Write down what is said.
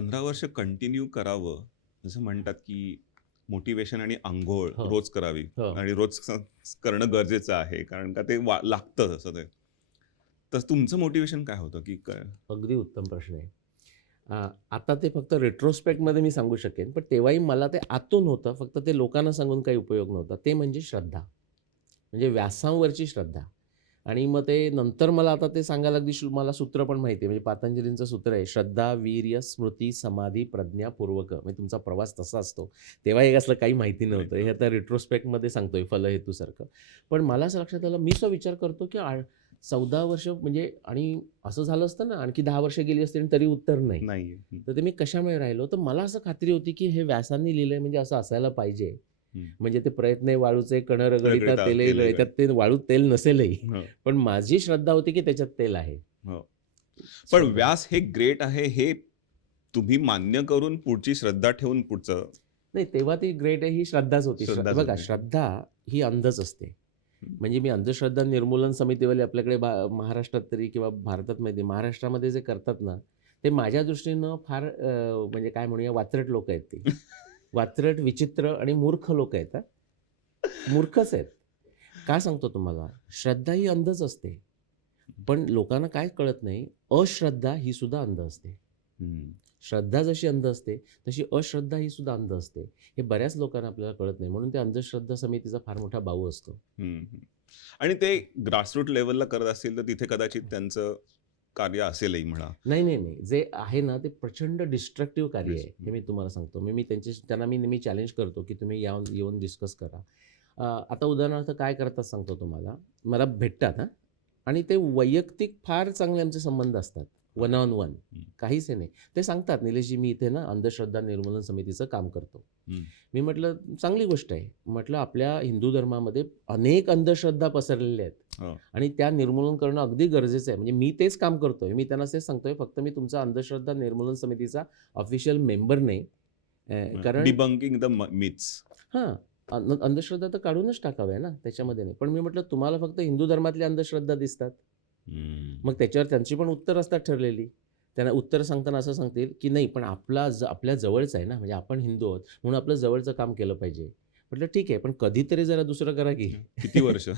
15 वर्ष कंटिन्यू करावं, जसं म्हणतात की मोटिवेशन आणि अंघोळ हो, रोज करावी हो. आणि रोज करणं गरजेचं आहे, कारण का ते लागतं तसं ते. तर तुमचं मोटिवेशन काय होतं की काय? अगदी उत्तम प्रश्न आहे. आता ते फक्त रेट्रोस्पेक्टमध्ये मी सांगू शकेन, पण तेव्हाही मला ते आतून होतं. फक्त ते लोकांना सांगून काही उपयोग नव्हता. ते म्हणजे श्रद्धा. म्हणजे व्यासांवरची श्रद्धा. आणि मग ते नंतर मला आता ते सांगायला अगदी मला सूत्र पण माहिती आहे. म्हणजे पतंजलींचं सूत्र आहे, श्रद्धा, वीर्य, स्मृती, समाधी, प्रज्ञा, पूर्वक. म्हणजे तुमचा प्रवास तसा असतो. तेव्हा हे असलं काही माहिती माहित नव्हतं. हे नव्हतं. आता रेट्रोस्पेक्टमध्ये सांगतोय फलहेतूसारखं. पण मला असं लक्षात आलं, मी असं विचार करतो की 14 वर्ष म्हणजे आणि असं झालं असतं ना, आणखी 10 वर्ष गेली असती आणि तरी उत्तर नाही. नाहीये. तर ते मी कशामुळे राहिलो? तर मला असं खात्री होती की हे व्यासांनी लिहिलंय म्हणजे असं असायला पाहिजे. म्हणजे ते प्रयत्न वाळूचे कण रगडिता रगडीत तेलही केलंय गळे. काय? त्यात ते वाळूत तेल नसेलही. हो, पण माझी श्रद्धा होती की त्याच्यात तेल आहे. हो. पण श्रद्धा. व्यास हे ग्रेट आहे हे तुम्ही मान्य करून पुढची श्रद्धा ठेवून पुढचं नाही तेव्हा ती ग्रेट आहे ही श्रद्धाच होती. श्रद्धाच बघा होती. श्रद्धा ही अंधच असते. हं. म्हणजे मी अंधश्रद्धा निर्मूलन समितीवाले आपल्याकडे महाराष्ट्रात तरी किंवा भारतात माहिती महाराष्ट्रामध्ये जे करतात ना, ते माझ्या दृष्टीनं फार म्हणजे काय म्हणूया वात्रट लोकं आहेत ती. वात्रट, विचित्र आणि मूर्ख लोकं आहेत हां. मूर्खच आहेत. का सांगतो तुम्हाला? श्रद्धा ही अंधच असते. पण लोकांना काय कळत नाही, अश्रद्धा ही सुद्धा अंध असते. हं. श्रद्धा जशी अंध असते, तशी अश्रद्धा ही सुद्धा अंध असते. हे बऱ्याच लोकांना आपल्याला कळत नाही. म्हणून ते अंधश्रद्धा समितीचा फार मोठा बाऊ असतो. हं, हं. आणि ते ग्रासरूट लेव्हलला करत असतील तर तिथे कदाचित त्यांचं कार्य असेलही म्हणा. नाही, नाही, नाही. जे आहे ना, ते प्रचंड डिस्ट्रक्टिव्ह कार्य आहे. हे हं. मी तुम्हाला सांगतो. मी मी त्यांना मी नेहमी चॅलेंज करतो, की तुम्ही येऊन डिस्कस करा. आता उदाहरणार्थ काय करतात सांगतो तुम्हाला. मला भेटतात हां. आणि ते वैयक्तिक फार चांगले आमचे संबंध असतात. हां. One on one. हं. काहीच हे नाही. ते सांगतात, "निलेशजी, मी इथे ना अंधश्रद्धा निर्मूलन समितीचं काम करतो." हं. मी म्हटलं, "चांगली गोष्ट आहे." म्हटलं, "आपल्या हिंदू धर्मामध्ये अनेक अंधश्रद्धा पसरलेल्या आहेत हो. आणि त्या निर्मूलन करणं अगदी गरजेचं आहे." म्हणजे मी तेच काम करतोय. मी त्यांना तेच सांगतोय, फक्त मी तुमचा अंधश्रद्धा निर्मूलन समितीचा ऑफिशियल मेंबर नाही. कारण डिबंकिंग द मिथ्स. हां, अंधश्रद्धा तर काढूनच टाकाव्या ना, त्याच्यामध्ये नाही. पण मी म्हटलं, "तुम्हाला फक्त हिंदू धर्मातल्या अंधश्रद्धा दिसतात." मग त्याच्यावर त्यांची पण उत्तर असतात ठरलेली. त्यांना उत्तर सांगताना असं सांगतील, की नाही पण आपल्या जवळचं आहे ना, म्हणजे आपण हिंदू आहोत म्हणून आपलं जवळचं काम केलं पाहिजे. म्हटलं ठीक आहे, पण कधीतरी जरा दुसरं करा की. किती वर्ष?